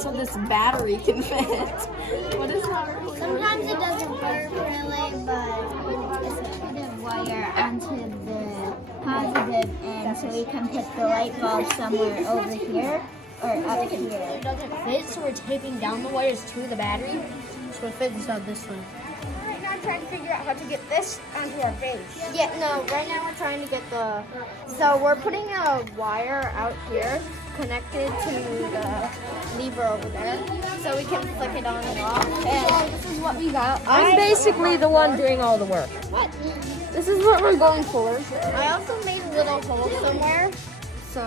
so this battery can fit. What is that? Sometimes it doesn't work really, but it's a negative wire onto the positive end, so we can put the light bulb somewhere over here or up here. It doesn't fit, so we're taping down the wires to the battery, so it fits out this way. Right now, I'm trying to figure out how to get this onto our base. Yeah, no, right now we're trying to get the, so we're putting a wire out here connected to the lever over there, so we can flick it on and off, and this is what we got. I'm basically the one doing all the work. What? This is what we're going for. I also made a little hole somewhere, so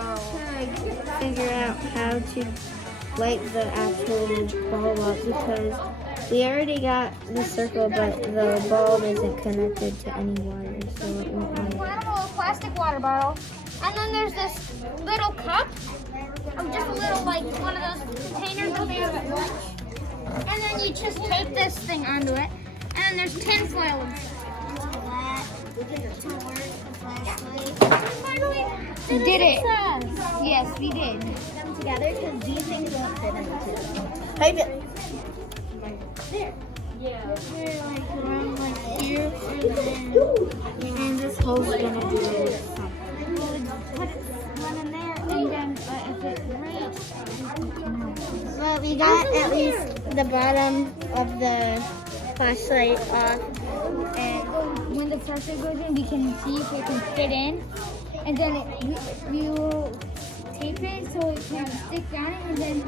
Figure out how to light the actual bulb up because we already got the circle, but the bulb isn't connected to any wires, so it won't light. Inflatable plastic water bottle. And then there's this little cup. Just a little, like, one of those containers that they have at lunch. And then you just tape this thing onto it. And then there's tin foil. we did it. Yes, we did. Them together because these things won't fit in the tube. Tape it. They're like around like here, and this hole's gonna do it. Put one in there, and then if it breaks, well, we got at least the bottom of the flashlight off, and when the flashlight goes in, we can see if it can fit in, and then we will tape it so it can stick down, and then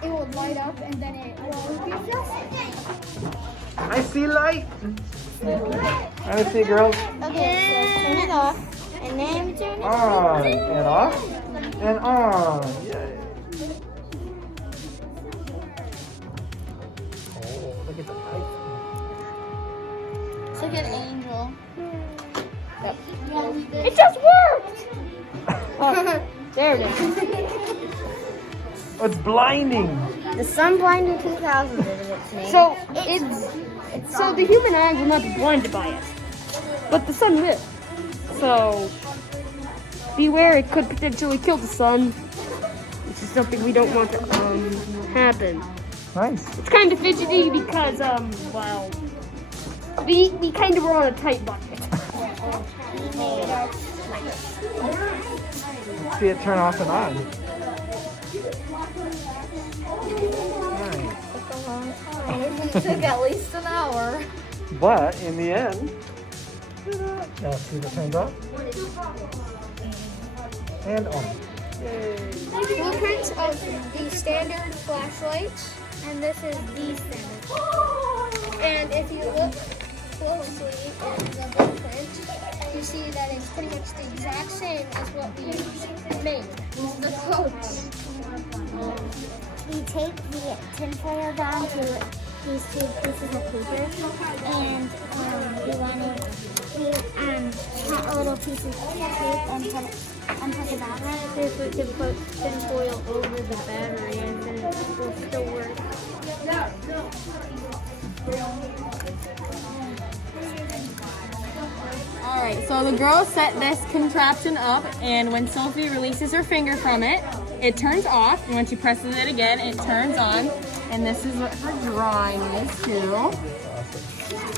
it will light up, and then it will be just. I see light. I see, girls. Okay, so turn it off, and then turn it On and off and on. Yay. Oh, look at the light. It's like an angel. It just worked! There it is. Oh, it's blinding. The sun blinded 2000 did it to me. So so the human eye will not be blinded by it, but the sun will. So beware, it could potentially kill the sun, which is something we don't want to happen. Nice. It's kind of fidgety because well, we kind of were on a tight budget. See it turn off and on. Nice. It took at least an hour. But in the end, now see if it turns off and on. Blueprints of the standard flashlights, and this is the standard. And if you look closely in the blueprint, you see that it's pretty much the exact same as what we made. The coats. We take the tinfoil down to these two pieces of paper, and we want to cut a little piece of tape and put it on the battery. If we can put tinfoil over the battery and then it will still work. Alright, so the girls set this contraption up, and when Sophie releases her finger from it, it turns off, and when she presses it again, it turns on. And this is what her drawing is too.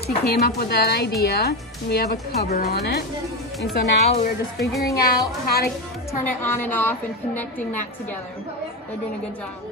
She came up with that idea. We have a cover on it. And so now we're just figuring out how to turn it on and off and connecting that together. They're doing a good job.